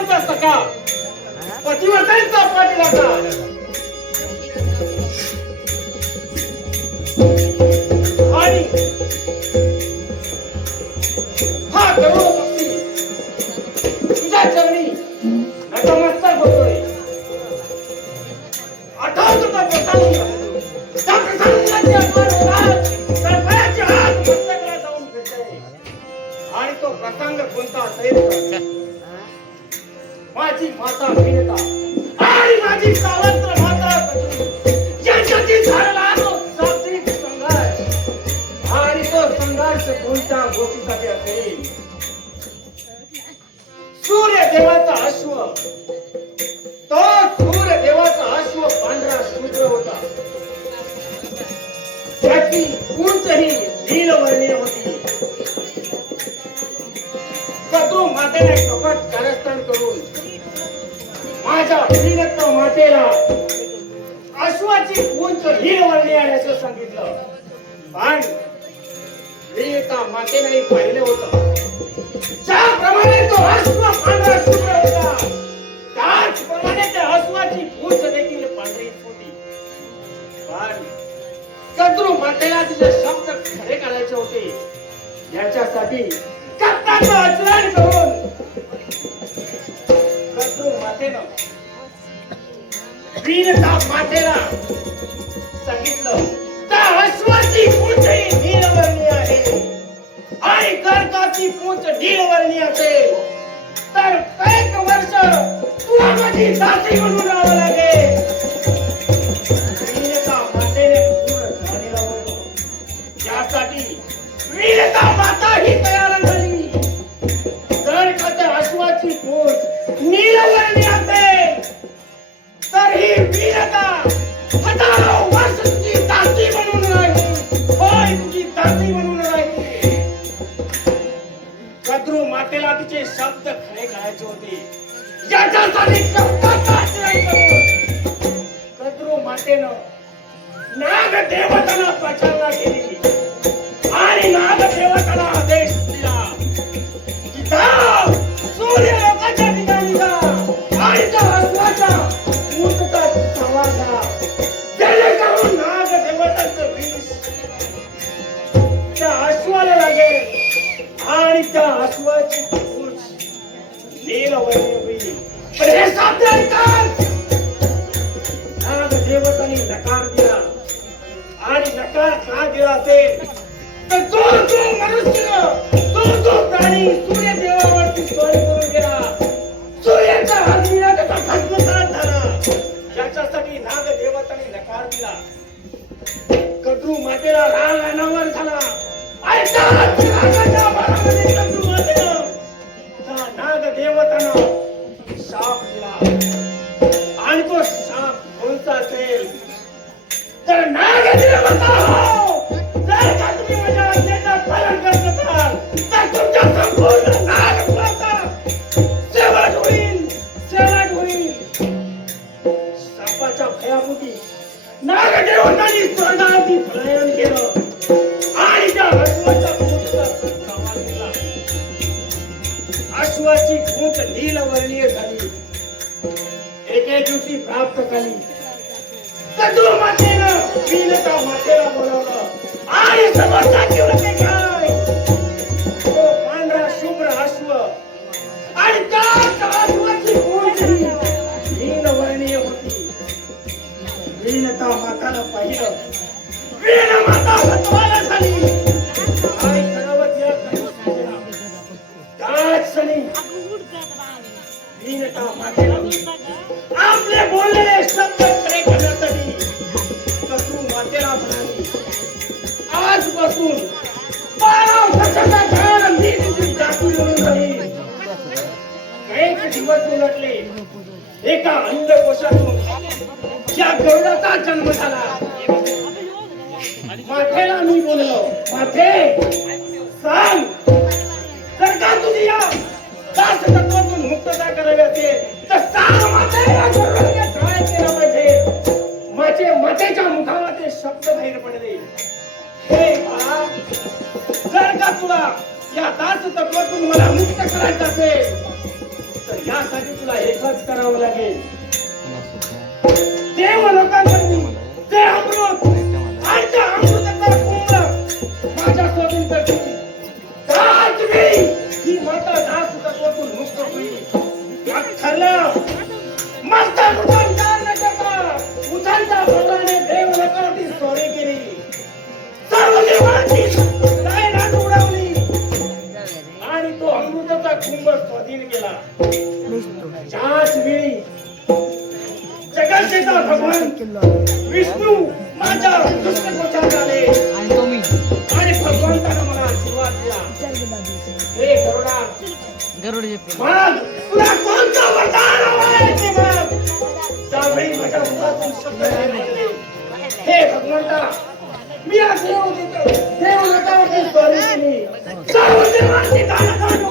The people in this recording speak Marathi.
आमचा सखा. पतिव्रतांचा पाठीराखा आणि हा करोड भक्ती तुझ्या चरणी नतमस्तक होतोय. आठवतो तो प्रसंग. त्या प्रसंगाची आठवण होतात हात मस्तकाला जाऊन भेटते आणि तो प्रसंग कोणता असेल? माझी माता भिनता आणि माझी सावत्र माता यांच्यातील झालेला तो सात्विक संघर्ष. आणि तो संघर्ष कोणत्या गोष्टीसाठी असेल? सूर्य देवाचा अश्व. तो सूर्य देवाचा अश्व पांढरा शूद्र होता. त्याची उंच ही नीलवर्णीय होती. शत्रू मातेने मातेला अश्वाची उंच नीलवर्णी आल्याचं सांगितलं. पण मी प्रियता मातेने पाहिलं होतं. ज्याप्रमाणे तो अश्व पांढरा शुभ्र होता त्याचप्रमाणे त्या अश्वाची उंच देखील पांढरी होती. पण शत्रू मातेला तिचे शब्द खरे करायचे होते याच्यासाठी कप्ताचं आचरण करून वीरता मातेला सांगितलं त्या अश्वाची पूंछ ही नीलवर्णी आहे. आणि कर्काची पूंछ नीलवर्णी असेल तर एक वर्ष तुला माझी दासी म्हणून राहावं लागेल. शब्द खरे करायचे होते. याच्यासाठी कप्पाचा आचरण करून शत्रू मातेनं नाग देवताला प्रचारणा केली. आणि नाग देवताला आदेश दिला. की जा, सूर्य लोकांच्या ठिकाणी जा. आणि त्या अश्वाचा मूर्तता संवादा जेणेकरून नाग देवताचं विष त्या अश्वाला लागेल. आणि त्या अश्वाची होईल पण हे साध्य नाग देवतांनी नकार दिला आणि नकार का दिला असेल तर जो मनुष्य तो जो प्राणी सूर्य देवावरती स्वारी करून गेला. सूर्याचा हात विनाकाचा भस्मसात झाला. याच्यासाठी नाग देवतांनी नकार दिला. कटू मातेला राग अनावर झाला. आणि अश्वाची खूप नीलवर्णीय झाली. एके दिवशी प्राप्त झाली. कदू मातेनं वीरता मातेला बोलवलं. आणि समोरचा किवळते काय? तो पांढरा शुभ्र अश्व. आणि त्या अश्वाची पूंछ ही नीलवर्णीय होती. वीणता माताला पाहिलं. वीण माता हतवाला झाली. आणि कणवतीला त्याच क्षणी मातेला. दिवस उलटले. एका अंधकोशातून या गरुडाचा जन्म झाला. माथेला मी बोललो माथे सांग. जर का तुझी या दास तत्वातून मुक्तता करावी असेल तर सांग माते या काय केला पाहिजे. माझे मातेच्या मुखामध्ये शब्द बाहेर पडले. हे बाळा जर का तुला या दास तत्वातून मला मुक्त करायचं असेल तर यासाठी तुला एकच करावं लागेल. देव लोकांसाठी ते अमृत आणि त्या अमृताचा कुंभ माझ्या स्वाधीन करते त्याच ही माता दास दासत्वातून मुक्त होईल. मग ठरलं. मस्तक माझ्या दुष्टकोचात आले आणि तो मी आणि भगवंतानं मला आशीर्वाद दिला. हे गरुड. झेपे मग तुला कोणतं वरदान हवंय? ते मग त्यावेळी माझ्या मुलातून शब्द. हे भगवंता मी आज देव देतो. देव केली सर्व देवांची दानधार